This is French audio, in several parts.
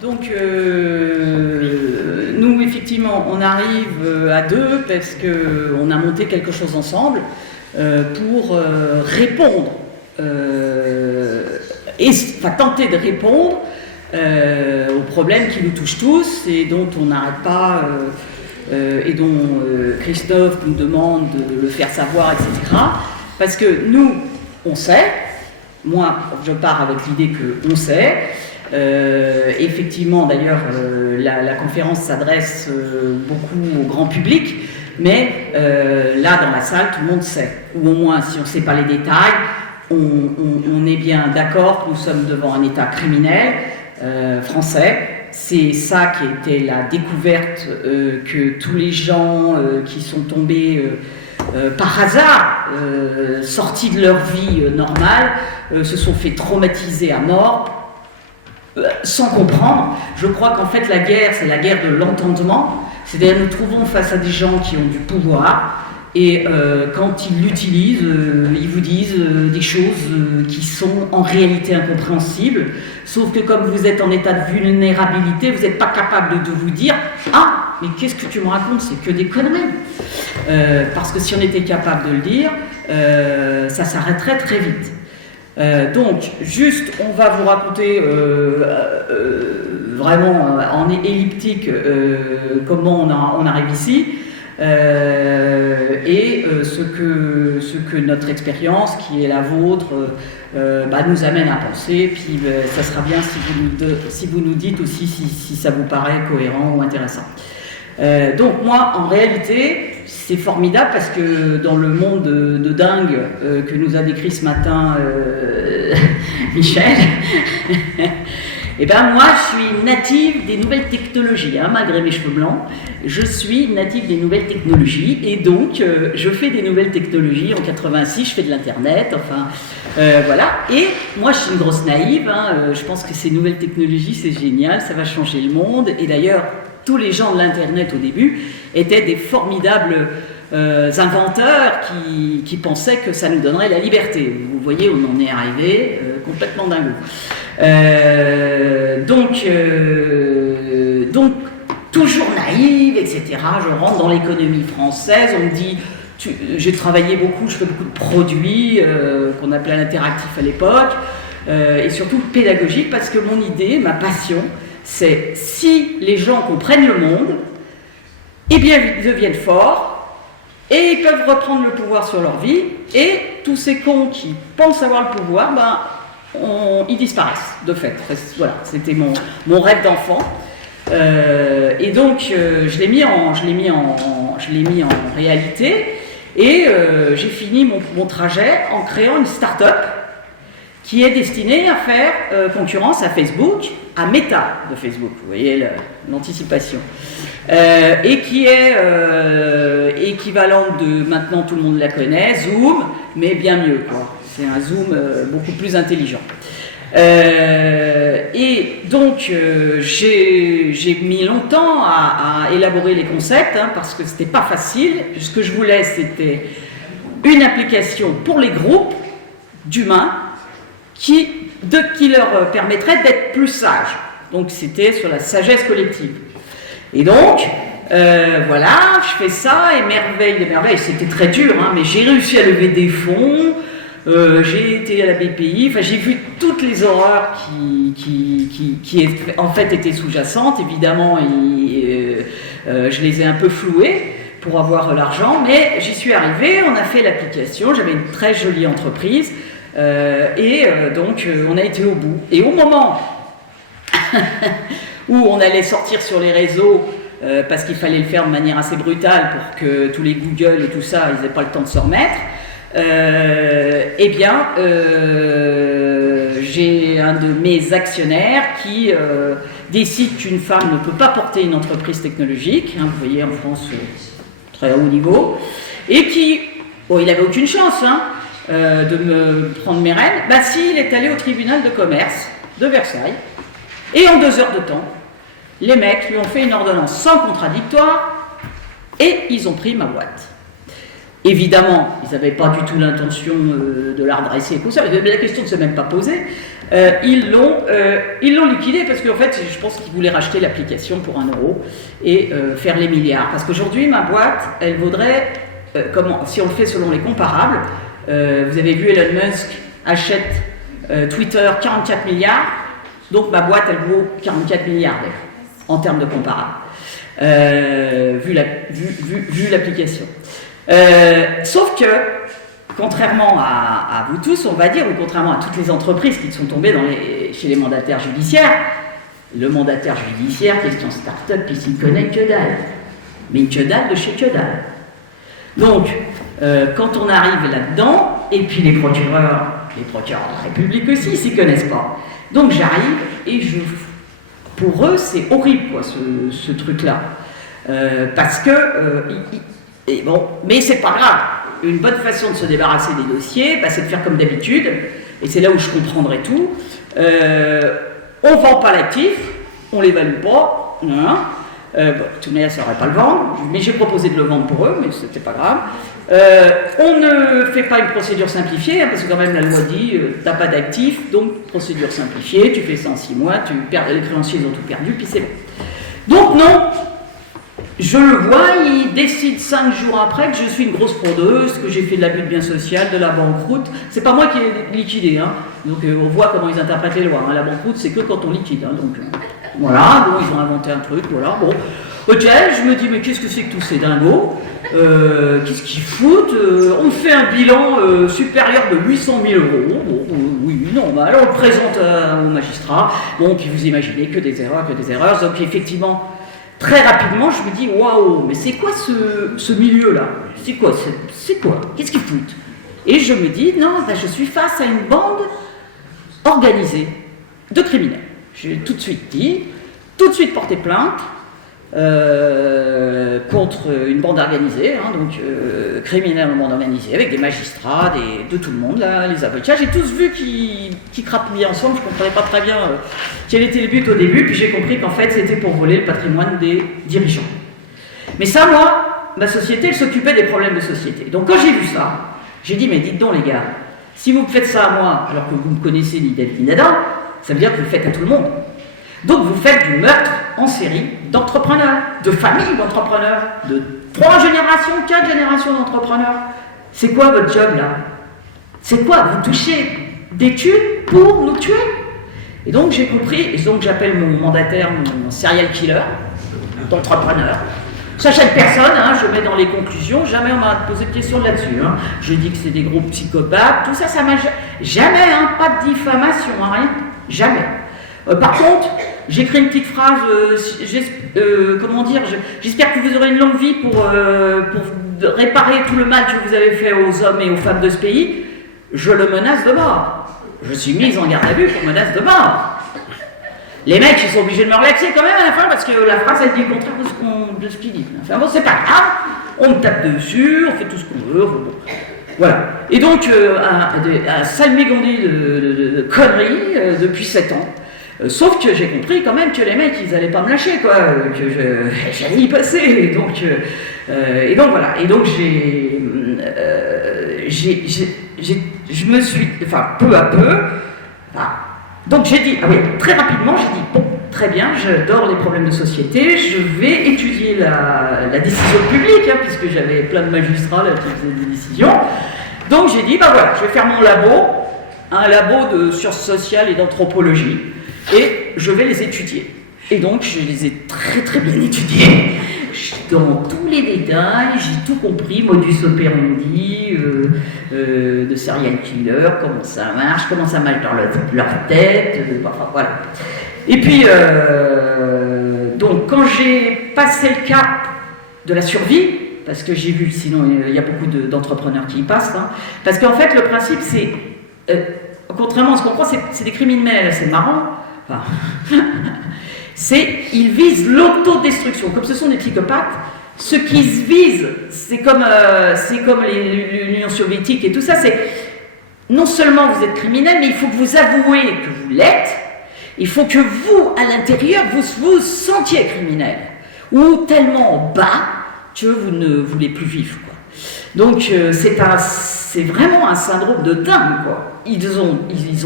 Donc, nous, effectivement, on arrive à deux parce qu'on a monté quelque chose ensemble pour répondre, tenter de répondre aux problèmes qui nous touchent tous et dont on n'arrête pas, et dont Christophe nous demande de le faire savoir, etc. Parce que nous, on sait, moi, je pars avec l'idée qu'on sait. Effectivement, d'ailleurs, la conférence s'adresse beaucoup au grand public, mais là, dans la salle, tout le monde sait. Ou au moins, si on ne sait pas les détails, on est bien d'accord que nous sommes devant un État criminel français. C'est ça qui était la découverte que tous les gens qui sont tombés par hasard, sortis de leur vie normale, se sont fait traumatiser à mort. Sans comprendre. Je crois qu'en fait la guerre, c'est la guerre de l'entendement, c'est-à-dire nous trouvons face à des gens qui ont du pouvoir et quand ils l'utilisent, ils vous disent des choses qui sont en réalité incompréhensibles, sauf que comme vous êtes en état de vulnérabilité, vous n'êtes pas capable de vous dire « Ah, mais qu'est-ce que tu me racontes, c'est que des conneries !» Parce que si on était capable de le dire, ça s'arrêterait très vite. Donc, juste, on va vous raconter vraiment en elliptique comment on arrive ici et ce que notre expérience, qui est la vôtre, nous amène à penser. Puis ça sera bien si vous nous dites aussi si ça vous paraît cohérent ou intéressant. Donc moi, en réalité, c'est formidable parce que dans le monde de dingue que nous a décrit ce matin Michel, et ben moi je suis native des nouvelles technologies, malgré mes cheveux blancs, je suis native des nouvelles technologies et donc je fais des nouvelles technologies. En 86, je fais de l'internet, voilà. Et moi je suis une grosse naïve, je pense que ces nouvelles technologies c'est génial, ça va changer le monde. Et d'ailleurs, tous les gens de l'internet au début étaient des formidables inventeurs qui pensaient que ça nous donnerait la liberté. Vous voyez, on en est arrivé complètement dingo. Donc, toujours naïve, etc. Je rentre dans l'économie française, on me dit, j'ai travaillé beaucoup, je fais beaucoup de produits qu'on appelait l'interactif à l'époque, et surtout pédagogique, parce que mon idée, ma passion, c'est si les gens comprennent le monde, eh bien ils deviennent forts, et ils peuvent reprendre le pouvoir sur leur vie, et tous ces cons qui pensent avoir le pouvoir, ils disparaissent, de fait. Voilà, c'était mon rêve d'enfant. Et donc, je l'ai mis en réalité, et j'ai fini mon trajet en créant une start-up qui est destinée à faire concurrence à Facebook, à Meta de Facebook, vous voyez l'anticipation, et qui est équivalente de, maintenant tout le monde la connaît, Zoom, mais bien mieux, quoi. C'est un Zoom beaucoup plus intelligent. Et donc j'ai mis longtemps à élaborer les concepts, parce que c'était pas facile. Ce que je voulais, c'était une application pour les groupes d'humains qui leur permettrait d'être plus sages. Donc c'était sur la sagesse collective. Et donc, voilà, je fais ça, et merveille de merveille, c'était très dur, mais j'ai réussi à lever des fonds, j'ai été à la BPI, j'ai vu toutes les horreurs qui en fait étaient sous-jacentes. Évidemment, je les ai un peu flouées pour avoir l'argent, mais j'y suis arrivée, on a fait l'application, j'avais une très jolie entreprise, donc on a été au bout. Et au moment où on allait sortir sur les réseaux, parce qu'il fallait le faire de manière assez brutale pour que tous les Google et tout ça, ils n'aient pas le temps de se remettre, j'ai un de mes actionnaires qui décide qu'une femme ne peut pas porter une entreprise technologique, vous voyez en France très haut niveau, et qui, il n'avait aucune chance de me prendre mes rênes, si, il est allé au tribunal de commerce de Versailles, et en 2 heures de temps, les mecs lui ont fait une ordonnance sans contradictoire, et ils ont pris ma boîte. Évidemment, ils n'avaient pas du tout l'intention de la redresser et tout ça. La question ne s'est même pas posée. Ils l'ont liquidé parce qu'en fait, je pense qu'ils voulaient racheter l'application pour 1 euro et faire les milliards. Parce qu'aujourd'hui, ma boîte, elle vaudrait, si on le fait selon les comparables, vous avez vu Elon Musk achète Twitter 44 milliards, donc ma boîte, elle vaut 44 milliards en termes de comparables, vu l'application. Sauf que, contrairement à vous tous, on va dire, ou contrairement à toutes les entreprises qui sont tombées chez les mandataires judiciaires, le mandataire judiciaire, question start-up, il s'y connaît que dalle. Mais que dalle de chez que dalle. Donc, quand on arrive là-dedans, et puis les procureurs de la République aussi, ils s'y connaissent pas. Donc j'arrive et pour eux, c'est horrible, quoi, ce truc-là. Parce que... Et bon, mais c'est pas grave. Une bonne façon de se débarrasser des dossiers, c'est de faire comme d'habitude, et c'est là où je comprendrai tout. On vend pas l'actif, on l'évalue pas, hein. Tout le monde ça n'aurait pas le vendre, mais j'ai proposé de le vendre pour eux, mais c'était pas grave. On ne fait pas une procédure simplifiée, hein, parce que quand même la loi dit t'as pas d'actif, donc procédure simplifiée, tu fais ça en 6 mois, les créanciers ils ont tout perdu, puis c'est bon. Donc non. Je le vois, il décide 5 jours après que je suis une grosse fraudeuse, que j'ai fait de l'abus de biens social, de la banqueroute. C'est pas moi qui ai liquidé, hein. Donc on voit comment ils interprètent les lois. Hein. La banqueroute, c'est que quand on liquide. Hein. Donc voilà, bon, ils ont inventé un truc, voilà. Bon, ok, je me dis, mais qu'est-ce que c'est que tous ces dingos qu'est-ce qu'ils foutent on fait un bilan supérieur de 800 000 euros. Bon, oui, normal. On le présente au magistrat. Bon, puis vous imaginez que des erreurs. Donc effectivement... Très rapidement, je me dis, waouh, mais c'est quoi ce milieu-là? C'est quoi? Qu'est-ce qu'ils foutent? Et je me dis, non, je suis face à une bande organisée de criminels. J'ai tout de suite dit, tout de suite porté plainte contre une bande organisée, hein, donc criminels en bande organisée, avec des magistrats, de tout le monde, là, les avocats. J'ai tous vu qui crapouillaient ensemble, je ne comprenais pas très bien quel était le but au début, puis j'ai compris qu'en fait c'était pour voler le patrimoine des dirigeants. Mais ça, moi, ma société, elle s'occupait des problèmes de société. Donc quand j'ai vu ça, j'ai dit, mais dites donc les gars, si vous me faites ça à moi, alors que vous me connaissez ni David ni Adam, ça veut dire que vous le faites à tout le monde. Donc vous faites du meurtre en série d'entrepreneurs, de familles d'entrepreneurs, de 3 générations, 4 générations d'entrepreneurs. C'est quoi votre job là? C'est quoi? Vous touchez des thunes pour nous tuer? Et donc j'ai compris, et donc j'appelle mon mandataire mon serial killer d'entrepreneur. Ça chaque personne, hein, je mets dans les conclusions, jamais on m'a posé de questions là-dessus. Hein. Je dis que c'est des gros psychopathes, tout ça, ça m'a jamais, hein, pas de diffamation, hein, rien, jamais. Par contre, j'écris une petite phrase, comment dire, j'espère que vous aurez une longue vie pour réparer tout le mal que vous avez fait aux hommes et aux femmes de ce pays. Je le menace de mort. Je suis mise en garde à vue pour menace de mort. Les mecs, ils sont obligés de me relaxer quand même à la fin parce que la phrase, elle dit le contraire de ce qu'il dit. Enfin bon, c'est pas grave, on me tape dessus, on fait tout ce qu'on veut. Bon. Voilà. Et donc, un salmigondis de conneries depuis 7 ans. Sauf que j'ai compris quand même que les mecs, ils allaient pas me lâcher, quoi, que j'allais y passer. Et donc voilà. Et donc je me suis, enfin, peu à peu, donc j'ai dit, très rapidement, j'ai dit, bon, très bien, j'adore les problèmes de société, je vais étudier la décision publique, hein, puisque j'avais plein de magistrats là, qui faisaient des décisions. Donc j'ai dit, voilà, je vais faire mon labo, un labo de sciences sociales et d'anthropologie, et je vais les étudier. Et donc je les ai très très bien étudiés, dans tous les détails, j'ai tout compris, modus operandi, de serial killer, comment ça marche, comment ça marche dans leur tête, enfin voilà. Et puis, donc quand j'ai passé le cap de la survie, parce que j'ai vu, sinon il y a beaucoup d'entrepreneurs qui y passent, hein, parce qu'en fait le principe c'est, contrairement à ce qu'on croit, c'est des criminels, c'est marrant, enfin, ils visent l'autodestruction, comme ce sont des psychopathes, ce qu'ils visent, c'est comme l'Union soviétique et tout ça, c'est non seulement vous êtes criminel, mais il faut que vous avouez que vous l'êtes, il faut que vous, à l'intérieur, vous vous sentiez criminel, ou tellement bas que vous ne voulez plus vivre, quoi. Donc c'est vraiment un syndrome de dingue, quoi. Ils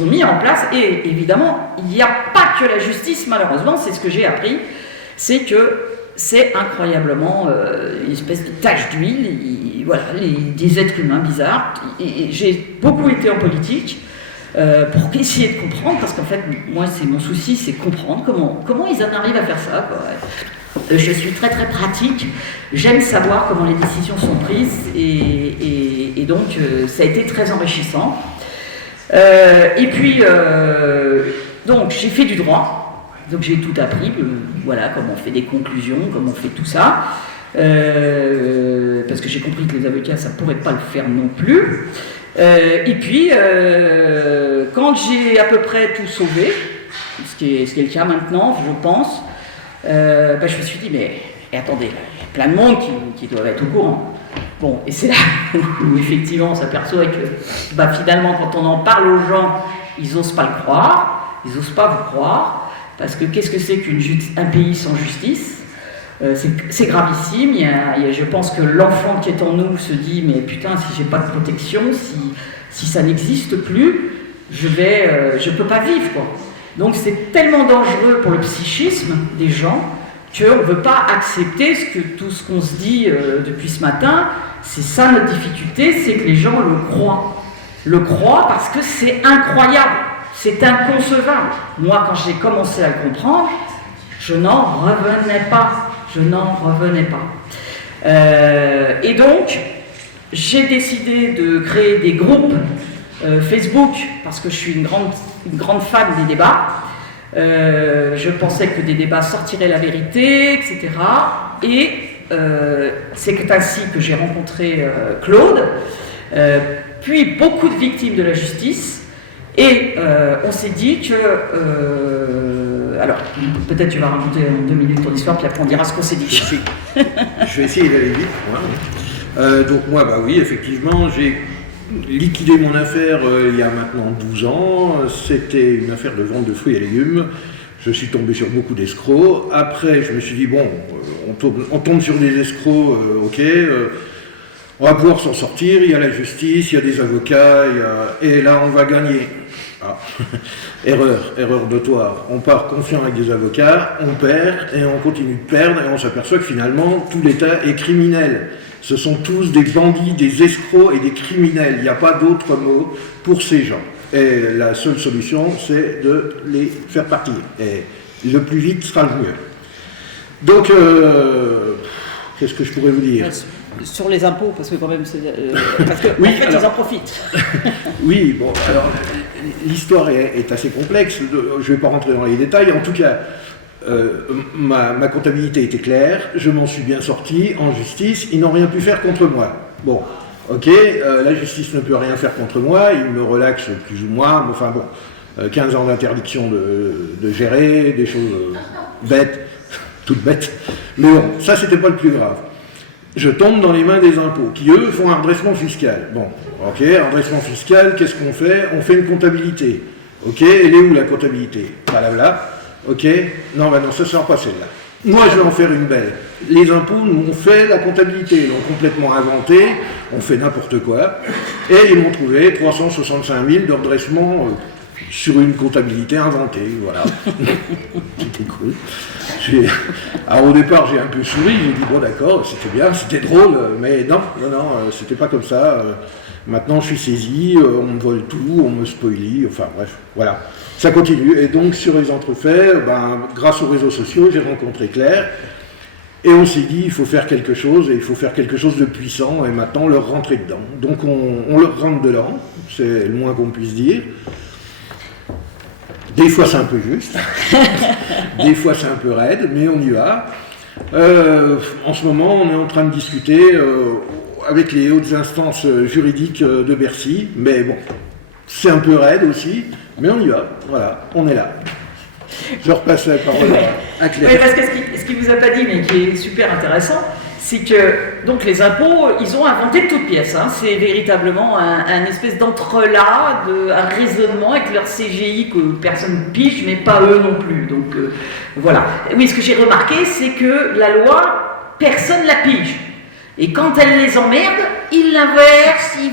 ont mis en place, et évidemment, il n'y a pas que la justice, malheureusement, c'est ce que j'ai appris, c'est que c'est incroyablement une espèce de tache d'huile, voilà, des êtres humains bizarres. Et j'ai beaucoup été en politique pour essayer de comprendre, parce qu'en fait, moi, c'est mon souci, c'est comprendre comment ils en arrivent à faire ça, quoi. Je suis très très pratique, j'aime savoir comment les décisions sont prises, et donc ça a été très enrichissant. Et puis, donc j'ai fait du droit, donc j'ai tout appris, voilà, comment on fait des conclusions, comment on fait tout ça, parce que j'ai compris que les avocats, ça ne pourrait pas le faire non plus. Et puis, quand j'ai à peu près tout sauvé, ce qui est le cas maintenant, je pense, je me suis dit, mais attendez, il y a plein de monde qui doivent être au courant. Bon, et c'est là où effectivement on s'aperçoit que finalement, quand on en parle aux gens, ils n'osent pas le croire, ils n'osent pas vous croire, parce que qu'est-ce que c'est qu'un pays sans justice? C'est gravissime. Je pense que l'enfant qui est en nous se dit, mais putain, si j'ai pas de protection, si ça n'existe plus, je peux pas vivre, quoi. Donc c'est tellement dangereux pour le psychisme des gens qu'on ne veut pas accepter tout ce qu'on se dit depuis ce matin. C'est ça notre difficulté, c'est que les gens le croient. Le croient parce que c'est incroyable, c'est inconcevable. Moi, quand j'ai commencé à le comprendre, je n'en revenais pas. Et donc, j'ai décidé de créer des groupes Facebook, parce que je suis une grande fan des débats. Je pensais que des débats sortiraient la vérité, etc. Et c'est ainsi que j'ai rencontré Claude, puis beaucoup de victimes de la justice. Et on s'est dit que... alors, peut-être tu vas raconter en 2 minutes ton histoire, puis après on dira ce qu'on s'est dit. Je vais essayer d'aller vite. Donc moi, oui, effectivement, j'ai liquidé mon affaire il y a maintenant 12 ans. C'était une affaire de vente de fruits et légumes. Je suis tombé sur beaucoup d'escrocs. Après, je me suis dit, bon, on tombe sur des escrocs, ok, on va pouvoir s'en sortir, il y a la justice, il y a des avocats, et là on va gagner. Ah. Erreur notoire. On part confiant avec des avocats, on perd, et on continue de perdre, et on s'aperçoit que finalement tout l'État est criminel. Ce sont tous des bandits, des escrocs et des criminels. Il n'y a pas d'autre mot pour ces gens. Et la seule solution, c'est de les faire partir. Et le plus vite sera le mieux. Donc, qu'est-ce que je pourrais vous dire ? Sur les impôts, parce que quand même, parce que oui, en fait, ils en profitent. Oui, bon, alors, l'histoire est assez complexe. Je ne vais pas rentrer dans les détails. En tout cas, ma comptabilité était claire. Je m'en suis bien sorti en justice. Ils n'ont rien pu faire contre moi. Bon. Ok, la justice ne peut rien faire contre moi, il me relaxe plus ou moins, enfin bon, 15 ans d'interdiction de gérer, des choses bêtes, toutes bêtes, mais bon, ça c'était pas le plus grave. Je tombe dans les mains des impôts, qui eux font un redressement fiscal. Bon, ok, redressement fiscal, qu'est-ce qu'on fait ? On fait une comptabilité. Ok, elle est où la comptabilité ? Voilà, ok, non, ça ne sera pas celle-là. Moi, je vais en faire une belle. Les impôts nous ont fait la comptabilité, ils l'ont complètement inventé, on fait n'importe quoi, et ils m'ont trouvé 365 000 de redressement sur une comptabilité inventée, voilà. C'était cool. Alors au départ, j'ai un peu souri, j'ai dit, bon d'accord, c'était bien, c'était drôle, mais non, c'était pas comme ça. Maintenant, je suis saisi, on me vole tout, on me spoilie, enfin bref, voilà. Ça continue, et donc sur les entrefaits, grâce aux réseaux sociaux, j'ai rencontré Claire, et on s'est dit, il faut faire quelque chose, et il faut faire quelque chose de puissant, et maintenant leur rentrer dedans. Donc on leur rentre dedans, c'est le moins qu'on puisse dire. Des fois c'est un peu juste, des fois c'est un peu raide, mais on y va. En ce moment, on est en train de discuter avec les hautes instances juridiques de Bercy, mais bon, c'est un peu raide aussi, mais on y va, voilà, on est là. Je repasse la parole à Claire. Oui, parce que ce qu'il ne vous a pas dit, mais qui est super intéressant, c'est que donc les impôts, ils ont inventé de toutes pièces. Hein. C'est véritablement un espèce d'entrelac, un raisonnement avec leur CGI que personne ne pige, mais pas eux non plus. Donc voilà. Oui, ce que j'ai remarqué, c'est que la loi, personne ne la pige. Et quand elle les emmerde, ils l'inversent, ils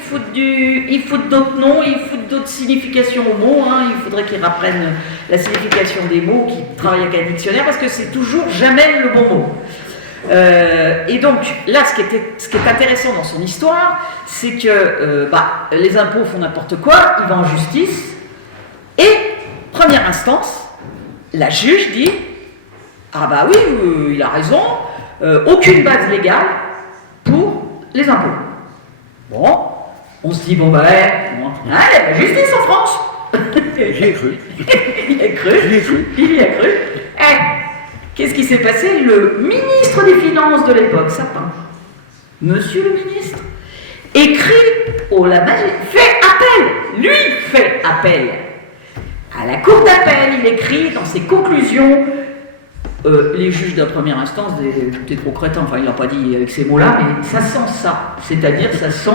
foutent d'autres noms, ils foutent d'autres significations aux mots. Il faudrait qu'ils rapprennent la signification des mots, qu'ils travaillent avec un dictionnaire, parce que c'est toujours jamais le bon mot. Et donc, là, ce qui est intéressant dans son histoire, c'est que les impôts font n'importe quoi, il va en justice, et, première instance, la juge dit « Ah bah oui, il a raison, aucune base légale pour les impôts. » Bon, on se dit « Bon bah, il y a la justice en France !» J'y ai cru. Il y a cru. J'y ai cru. Il y a cru. Qu'est-ce qui s'est passé? Le ministre des Finances de l'époque, Sapin, monsieur le ministre, écrit au fait appel, lui fait appel à la cour d'appel. Il écrit dans ses conclusions, les juges de la première instance, des trop crétins, enfin il l'a pas dit avec ces mots-là, mais ça sent ça, c'est-à-dire ça sent,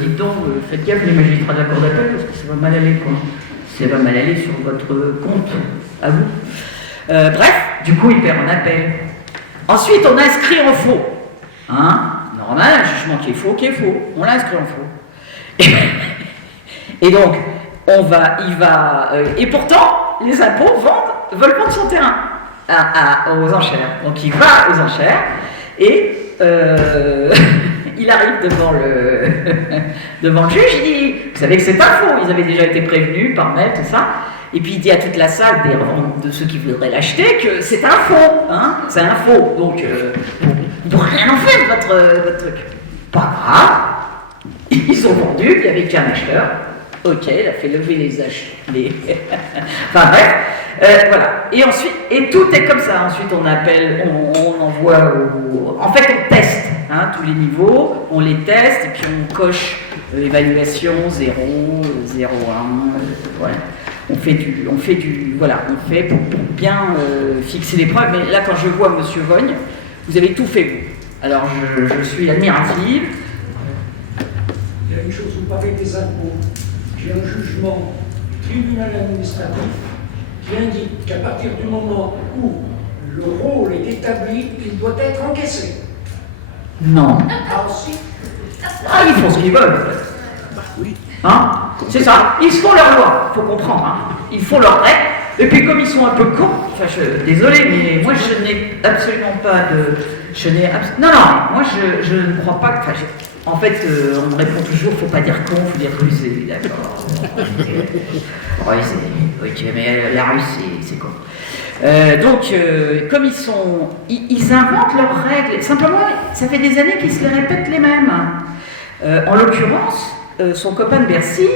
dites donc, faites gaffe les magistrats de la cour d'appel, parce que ça va mal aller, quoi. Ça va mal aller sur votre compte, à vous. Bref, du coup, il perd en appel. Ensuite, on inscrit en faux. Normal, un jugement qui est faux. On l'inscrit en faux. Et donc, et pourtant, les impôts veulent vendre son terrain aux enchères. Donc, il va aux enchères et il arrive devant le juge. Il dit, vous savez que c'est pas faux. Ils avaient déjà été prévenus par mail, tout ça. Et puis il dit à toute la salle de ceux qui voudraient l'acheter que c'est un faux, c'est un faux. Donc, vous ne pourrez rien en faire de votre truc. Pas grave. Ils ont vendu, il n'y avait qu'un acheteur. Ok, il a fait lever les enfin bref, voilà. Et ensuite, et tout est comme ça. Ensuite, on appelle, on envoie en fait, on teste tous les niveaux, on les teste, et puis on coche évaluation 0, 0, 1, voilà. On fait pour bien fixer les preuves. Mais là, quand je vois Monsieur Vogne, vous avez tout fait, vous. Alors, je suis admirative. Il y a une chose, vous parlez des impôts. J'ai un jugement du tribunal administratif qui indique qu'à partir du moment où le rôle est établi, il doit être encaissé. Non. Ah, si. Ils font ce qu'ils veulent. Oui. C'est ça, ils se font leur loi, il faut comprendre. Ils font leurs règles, et puis comme ils sont un peu cons, désolé, mais moi je n'ai absolument pas de. Non, moi je ne crois pas que. En fait, on me répond toujours, faut pas dire con, faut dire rusé, d'accord. Rusé, ok, mais la Russie, c'est con. Donc, comme ils inventent leurs règles, simplement, ça fait des années qu'ils se les répètent les mêmes. En l'occurrence, son copain de Bercy,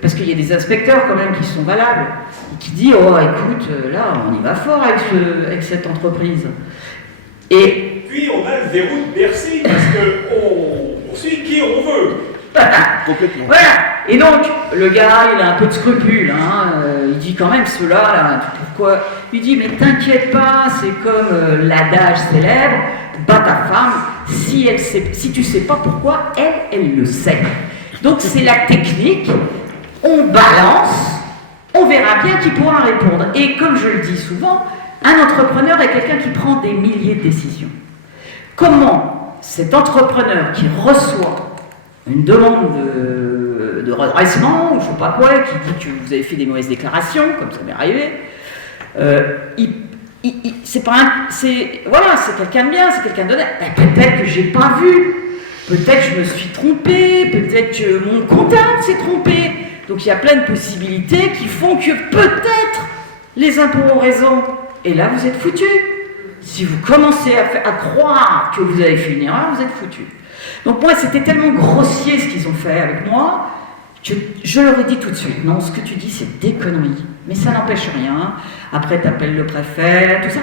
parce qu'il y a des inspecteurs quand même qui sont valables, et qui dit, oh écoute, là on y va fort avec cette entreprise. Et puis on a le verrou de Bercy, parce qu'on suit qui on veut. Complètement. Voilà. Et donc, le gars, il a un peu de scrupules, il dit quand même cela, là, pourquoi? Il dit, mais t'inquiète pas, c'est comme l'adage célèbre, bats ta femme, si tu sais pas pourquoi, elle le sait. Donc c'est la technique, on balance, on verra bien qui pourra répondre. Et comme je le dis souvent, un entrepreneur est quelqu'un qui prend des milliers de décisions. Comment cet entrepreneur qui reçoit une demande de redressement, ou je ne sais pas quoi, qui dit que vous avez fait des mauvaises déclarations, comme ça m'est arrivé, c'est quelqu'un de bien, c'est quelqu'un d'honnête. Peut-être que j'ai pas vu. Peut-être que je me suis trompée, peut-être que mon comptable s'est trompé. Donc il y a plein de possibilités qui font que peut-être les impôts ont raison. Et là, vous êtes foutus. Si vous commencez à croire que vous avez fait une erreur, vous êtes foutus. Donc moi, c'était tellement grossier ce qu'ils ont fait avec moi, que je leur ai dit tout de suite, non, ce que tu dis, c'est des conneries. Mais ça n'empêche rien. Après, tu appelles le préfet, tout ça.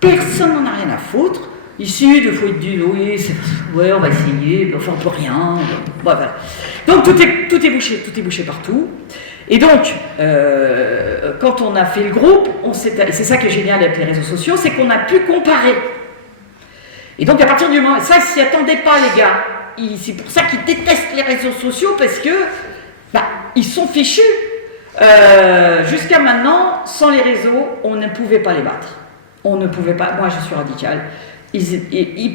Personne n'en a rien à foutre. Ici, des fois, ils te disent, oui, on va essayer, enfin, on peut rien. Voilà. Donc, tout est bouché partout. Et donc, quand on a fait le groupe, et c'est ça qui est génial avec les réseaux sociaux, c'est qu'on a pu comparer. Et donc, à partir du moment, et ça, ils s'y attendaient pas, les gars. C'est pour ça qu'ils détestent les réseaux sociaux, parce que, ils sont fichus. Jusqu'à maintenant, sans les réseaux, on ne pouvait pas les battre. On ne pouvait pas. Moi, je suis radicale.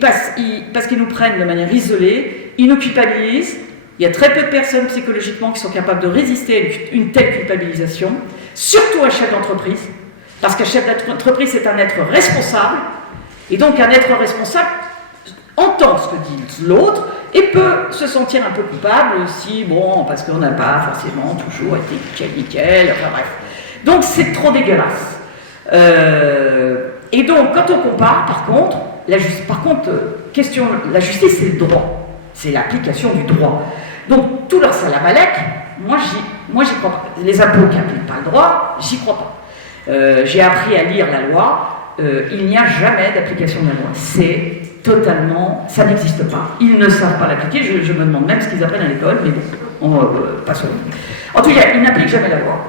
Parce qu'ils nous prennent de manière isolée, ils nous culpabilisent. Il y a très peu de personnes psychologiquement qui sont capables de résister à une telle culpabilisation, surtout un chef d'entreprise, parce qu'un chef d'entreprise c'est un être responsable, et donc un être responsable entend ce que dit l'autre et peut se sentir un peu coupable si, bon, parce qu'on n'a pas forcément toujours été nickel, enfin bref. Donc c'est trop dégueulasse. Et donc quand on compare, par contre, la justice c'est le droit, c'est l'application du droit. Donc tout leur salamalek, moi j'y crois pas. Les impôts qui n'appliquent pas le droit, j'y crois pas. J'ai appris à lire la loi, il n'y a jamais d'application de la loi. C'est totalement, ça n'existe pas. Ils ne savent pas l'appliquer, je me demande même ce qu'ils apprennent à l'école, mais bon, passons. En tout cas, ils n'appliquent jamais la loi.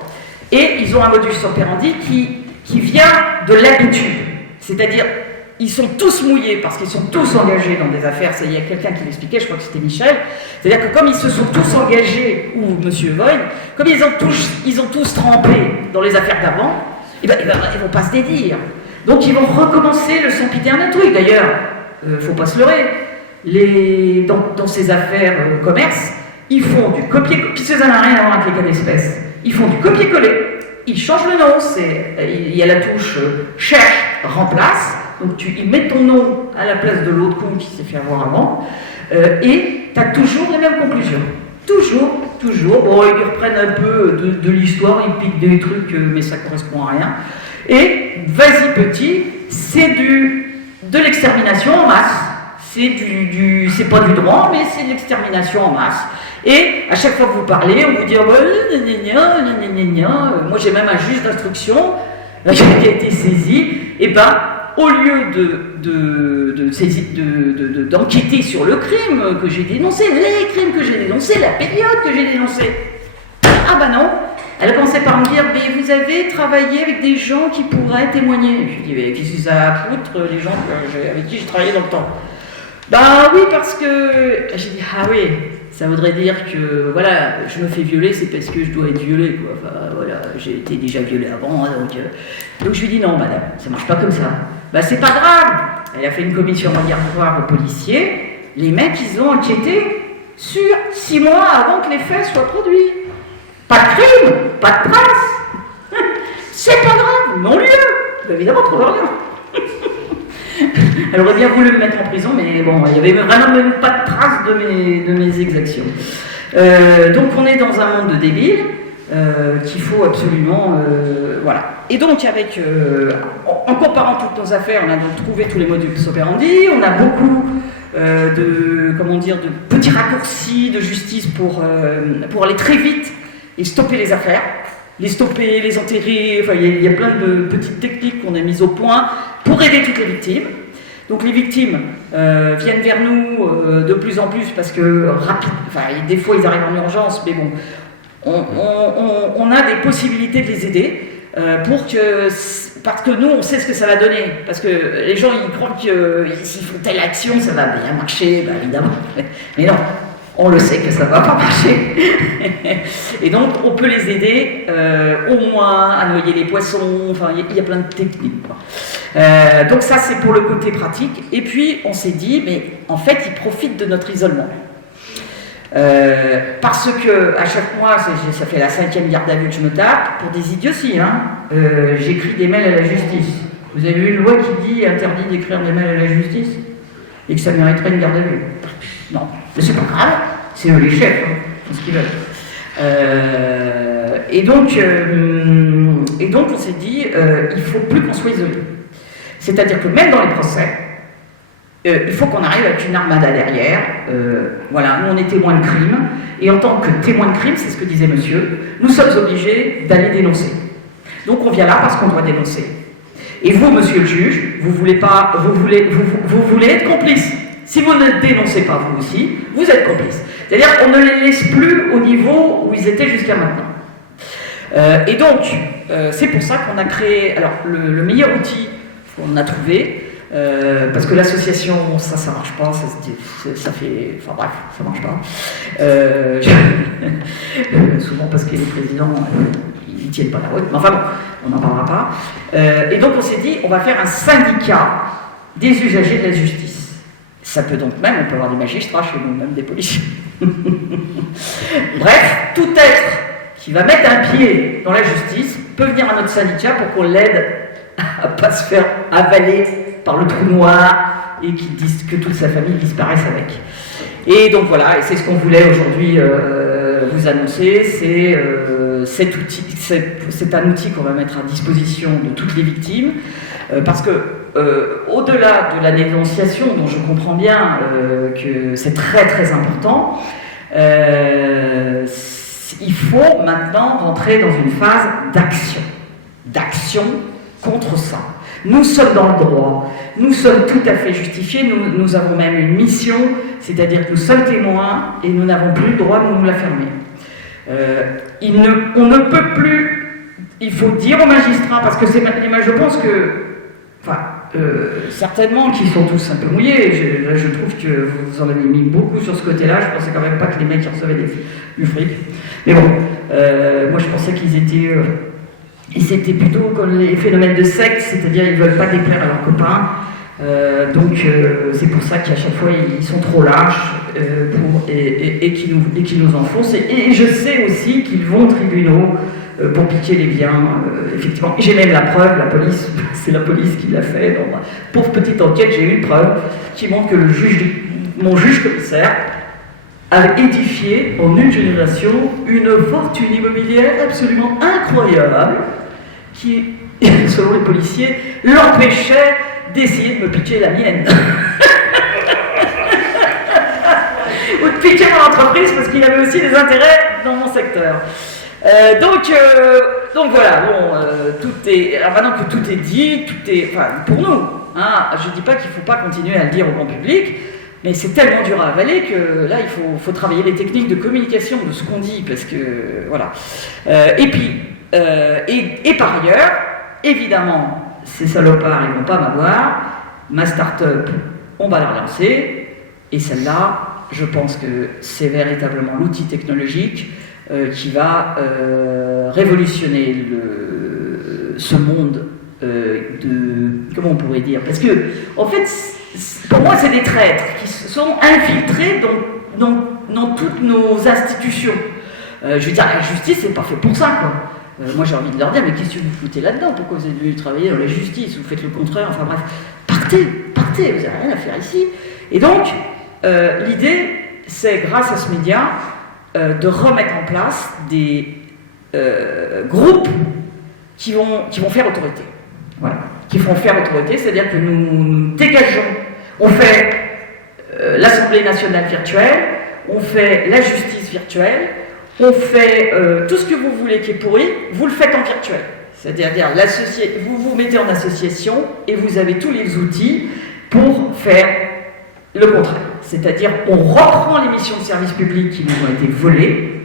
Et ils ont un modus operandi qui vient de l'habitude. C'est-à-dire, ils sont tous mouillés parce qu'ils sont tous engagés dans des affaires. Il y a quelqu'un qui l'expliquait, je crois que c'était Michel. C'est-à-dire que comme ils se sont tous engagés, ou Monsieur Voigt, comme ils ont tous trempé dans les affaires d'avant, ils ne vont pas se dédire. Donc ils vont recommencer le sempiternel truc. D'ailleurs, faut pas se leurrer, dans ces affaires commerce, ils font du copier-coller, puisque ça n'a rien à voir avec les cas d'espèces. Ils font du copier-coller, ils changent le nom, il y a la touche cherche, remplace, donc ils mettent ton nom à la place de l'autre con qui s'est fait avoir avant, et tu as toujours les mêmes conclusions. Toujours. Bon, ils reprennent un peu de l'histoire, ils piquent des trucs, mais ça correspond à rien. Et vas-y petit, c'est de l'extermination en masse. C'est pas du droit, mais c'est de l'extermination en masse. Et à chaque fois que vous parlez, on vous dit moi j'ai même un juge d'instruction qui a été saisi, et au lieu d'enquêter sur le crime que j'ai dénoncé, les crimes que j'ai dénoncés, la période que j'ai dénoncée, non. Elle a commencé par me dire, mais vous avez travaillé avec des gens qui pourraient témoigner. Je lui dis, mais qu'est-ce que ça a à foutre, les gens avec qui j'ai travaillé dans le temps? Oui, parce que... J'ai dit, oui, ça voudrait dire que, voilà, je me fais violer, c'est parce que je dois être violée, quoi. Enfin, voilà, j'ai été déjà violée avant, donc je lui dis, non, madame, ça marche pas comme ça. C'est pas grave. Elle a fait une commission rogatoire aux policiers. Les mecs, ils ont enquêté sur 6 mois avant que les faits soient produits. Pas de crime, pas de trace. C'est pas grave, non-lieu. Évidemment, trouve rien. Elle aurait bien voulu me mettre en prison, mais bon, il n'y avait vraiment même pas de trace de mes exactions. Donc on est dans un monde de débiles qu'il faut absolument... voilà. Et donc, en comparant toutes nos affaires, on a donc trouvé tous les modus operandi, on a beaucoup de petits raccourcis de justice pour aller très vite et stopper les affaires, les stopper, les enterrer, enfin il y a plein de petites techniques qu'on a mises au point pour aider toutes les victimes. Donc les victimes viennent vers nous de plus en plus parce que des fois ils arrivent en urgence, mais bon, on a des possibilités de les aider parce que nous on sait ce que ça va donner, parce que les gens ils croient que s'ils font telle action ça va bien marcher, évidemment, mais non. On le sait que ça ne va pas marcher. Et donc, on peut les aider au moins à noyer les poissons. Enfin, il y a plein de techniques. Donc ça, c'est pour le côté pratique. Et puis, on s'est dit, mais en fait, ils profitent de notre isolement. Parce que, à chaque mois, ça fait la 5e garde à vue que je me tape, pour des idioties. J'écris des mails à la justice. Vous avez vu une loi qui dit interdit d'écrire des mails à la justice et que ça mériterait une garde à vue? Non. Mais c'est pas grave, c'est eux les chefs, c'est ce qu'ils veulent. Et donc on s'est dit, il faut plus qu'on soit isolé. C'est-à-dire que même dans les procès, il faut qu'on arrive avec une armada derrière. Voilà, nous on est témoins de crime, et en tant que témoins de crime, c'est ce que disait monsieur, nous sommes obligés d'aller dénoncer. Donc on vient là parce qu'on doit dénoncer. Et vous, monsieur le juge, vous voulez être complice. Si vous ne dénoncez pas vous aussi, vous êtes complice. C'est-à-dire qu'on ne les laisse plus au niveau où ils étaient jusqu'à maintenant. Et donc, c'est pour ça qu'on a créé... Alors, le meilleur outil qu'on a trouvé, parce que l'association, ça marche pas, ça fait... Enfin bref, ça marche pas. Souvent parce que les présidents, ils tiennent pas la route. Mais enfin bon, on n'en parlera pas. Et donc, on s'est dit, on va faire un syndicat des usagers de la justice. Ça peut donc même, on peut avoir des magistrats chez nous, même des policiers. Bref, tout être qui va mettre un pied dans la justice peut venir à notre syndicat pour qu'on l'aide à ne pas se faire avaler par le trou noir et que toute sa famille disparaisse avec. Et donc voilà, et c'est ce qu'on voulait aujourd'hui vous annoncer, cet outil, c'est un outil qu'on va mettre à disposition de toutes les victimes, parce que au-delà de la dénonciation, dont je comprends bien que c'est très très important, il faut maintenant rentrer dans une phase d'action contre ça. Nous sommes dans le droit, nous sommes tout à fait justifiés, nous avons même une mission, c'est-à-dire que nous sommes témoins et nous n'avons plus le droit de nous la fermer. On ne peut plus, il faut dire aux magistrats, parce que je pense que, certainement qu'ils sont tous un peu mouillés, je trouve que vous en avez mis beaucoup sur ce côté-là, je pensais quand même pas que les mecs qui recevaient du fric, mais bon, moi je pensais qu'ils étaient... Et c'était plutôt comme les phénomènes de secte, c'est-à-dire ils ne veulent pas déplaire à leurs copains. Donc c'est pour ça qu'à chaque fois ils sont trop lâches et qu'ils nous enfoncent. Et je sais aussi qu'ils vont aux tribunaux pour piquer les biens, effectivement. Et j'ai même la preuve, la police, c'est la police qui l'a fait. Dans ma pauvre petite enquête, j'ai eu une preuve qui montre que mon juge commissaire a édifié en une génération une fortune immobilière absolument incroyable qui, selon les policiers, l'empêchait d'essayer de me piquer la mienne. Ou de piquer mon entreprise parce qu'il avait aussi des intérêts dans mon secteur. Donc voilà, tout est. Alors maintenant que tout est dit, tout est. Enfin, pour nous, hein, je ne dis pas qu'il ne faut pas continuer à le dire au grand public. Mais c'est tellement dur à avaler que là, il faut travailler les techniques de communication de ce qu'on dit, parce que, voilà. Et puis, et par ailleurs, évidemment, ces salopards, ils ne vont pas m'avoir. Ma start-up, on va la relancer. Et celle-là, je pense que c'est véritablement l'outil technologique qui va révolutionner ce monde comment on pourrait dire, parce que, en fait, pour moi, c'est des traîtres qui sont infiltrés dans toutes nos institutions. Je veux dire, la justice, c'est pas fait pour ça, quoi. Moi, j'ai envie de leur dire, mais qu'est-ce que vous foutez là-dedans? Pourquoi vous êtes venu travailler dans la justice? Vous faites le contraire, enfin bref. Partez, vous n'avez rien à faire ici. Et donc, l'idée, c'est, grâce à ce média, de remettre en place des groupes qui vont faire autorité. Voilà. Qui vont faire autorité, c'est-à-dire que nous dégageons, on fait l'Assemblée nationale virtuelle, on fait la justice virtuelle, on fait tout ce que vous voulez qui est pourri, vous le faites en virtuel. C'est-à-dire vous vous mettez en association et vous avez tous les outils pour faire le contraire. C'est-à-dire on reprend les missions de service public qui nous ont été volées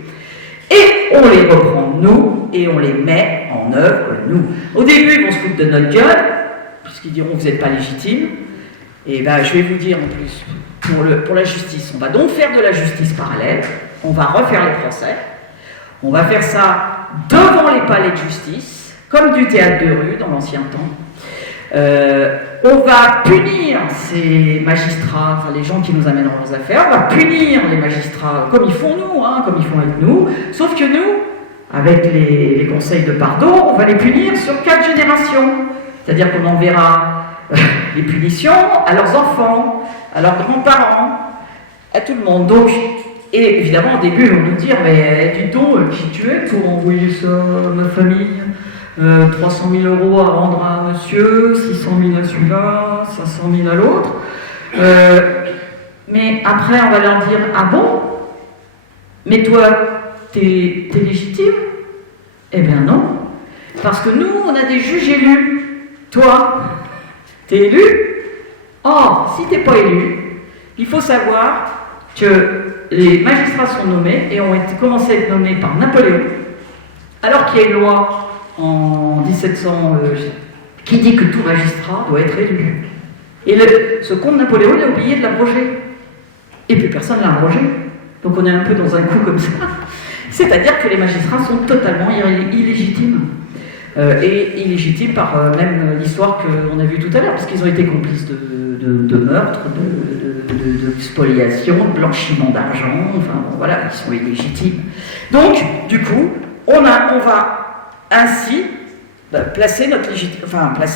et on les reprend nous et on les met en œuvre nous. Au début, ils vont se foutre de notre gueule, puisqu'ils diront que vous n'êtes pas légitime. Et ben, je vais vous dire en plus, pour la justice, on va donc faire de la justice parallèle, on va refaire les procès, on va faire ça devant les palais de justice, comme du théâtre de rue dans l'ancien temps. On va punir ces magistrats, enfin les gens qui nous amènent dans leurs affaires, on va punir les magistrats comme ils font nous, hein, comme ils font avec nous, sauf que nous, avec les conseils de pardon, on va les punir sur 4 générations. C'est-à-dire qu'on enverra les punitions à leurs enfants, à leurs grands-parents, à tout le monde. Donc, et évidemment, au début, on va nous dire, mais dis donc, qui tu es pour envoyer ça à ma famille? 300 000 € à rendre à un monsieur, 600 000 à celui-là, 500 000 à l'autre. Mais après, on va leur dire, ah bon? Mais toi, t'es légitime? Eh bien non. Parce que nous, on a des juges élus. Toi, t'es élu? Oh, si t'es pas élu, il faut savoir que les magistrats sont nommés et ont commencé à être nommés par Napoléon, alors qu'il y a une loi en 1700 qui dit que tout magistrat doit être élu. Et ce comte Napoléon, il a oublié de l'abroger. Et puis personne ne l'a abrogé. Donc on est un peu dans un coup comme ça. C'est-à-dire que les magistrats sont totalement illégitimes. et illégitimes par même l'histoire qu'on a vue tout à l'heure, parce qu'ils ont été complices de meurtres, de spoliation, de blanchiment d'argent, enfin bon, voilà, ils sont illégitimes. Donc, du coup, on va ainsi placer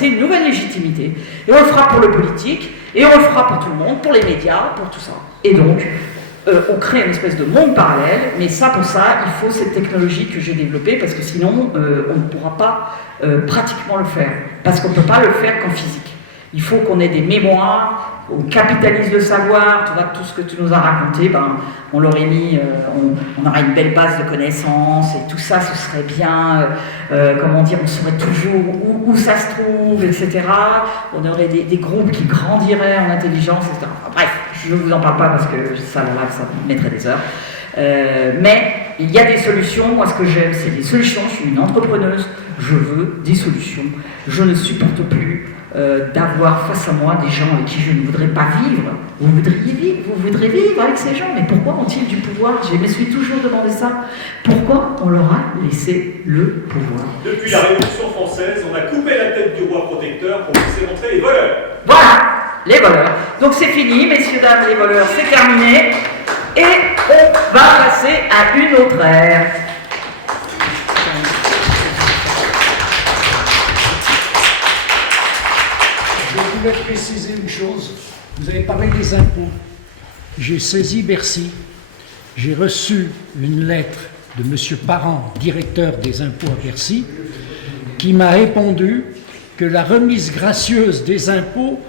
une nouvelle légitimité. Et on le fera pour le politique, et on le fera pour tout le monde, pour les médias, pour tout ça. Et donc, on crée une espèce de monde parallèle, mais pour ça, il faut cette technologie que j'ai développée, parce que sinon, on ne pourra pas pratiquement le faire, parce qu'on ne peut pas le faire qu'en physique. Il faut qu'on ait des mémoires, on capitalise le savoir, tu vois, tout ce que tu nous as raconté, on l'aurait mis, on aurait une belle base de connaissances, et tout ça, ce serait bien, on saurait toujours où ça se trouve, etc. On aurait des groupes qui grandiraient en intelligence, etc. Enfin, bref, je ne vous en parle pas parce que ça mettrait des heures. Mais il y a des solutions. Moi, ce que j'aime, c'est des solutions. Je suis une entrepreneuse, je veux des solutions. Je ne supporte plus d'avoir face à moi des gens avec qui je ne voudrais pas vivre. Vous voudrez vivre avec ces gens, mais pourquoi ont-ils du pouvoir? Je me suis toujours demandé ça. Pourquoi on leur a laissé le pouvoir? Depuis la Révolution française, on a coupé la tête du roi protecteur pour laisser montrer les voleurs. Voilà, les voleurs. Donc c'est fini, messieurs, dames, les voleurs, c'est terminé. Et on va passer à une autre ère. Je voulais préciser une chose. Vous avez parlé des impôts. J'ai saisi Bercy. J'ai reçu une lettre de M. Parent, directeur des impôts à Bercy, qui m'a répondu que la remise gracieuse des impôts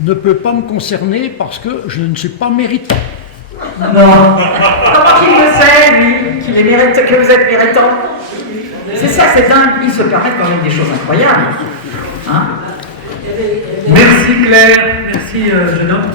ne peut pas me concerner parce que je ne suis pas méritant. Non. Comment qu'il le sait, lui, que vous êtes méritant? C'est ça, c'est dingue. Il se permet quand même des choses incroyables. Hein? Merci Claire, merci jeune homme.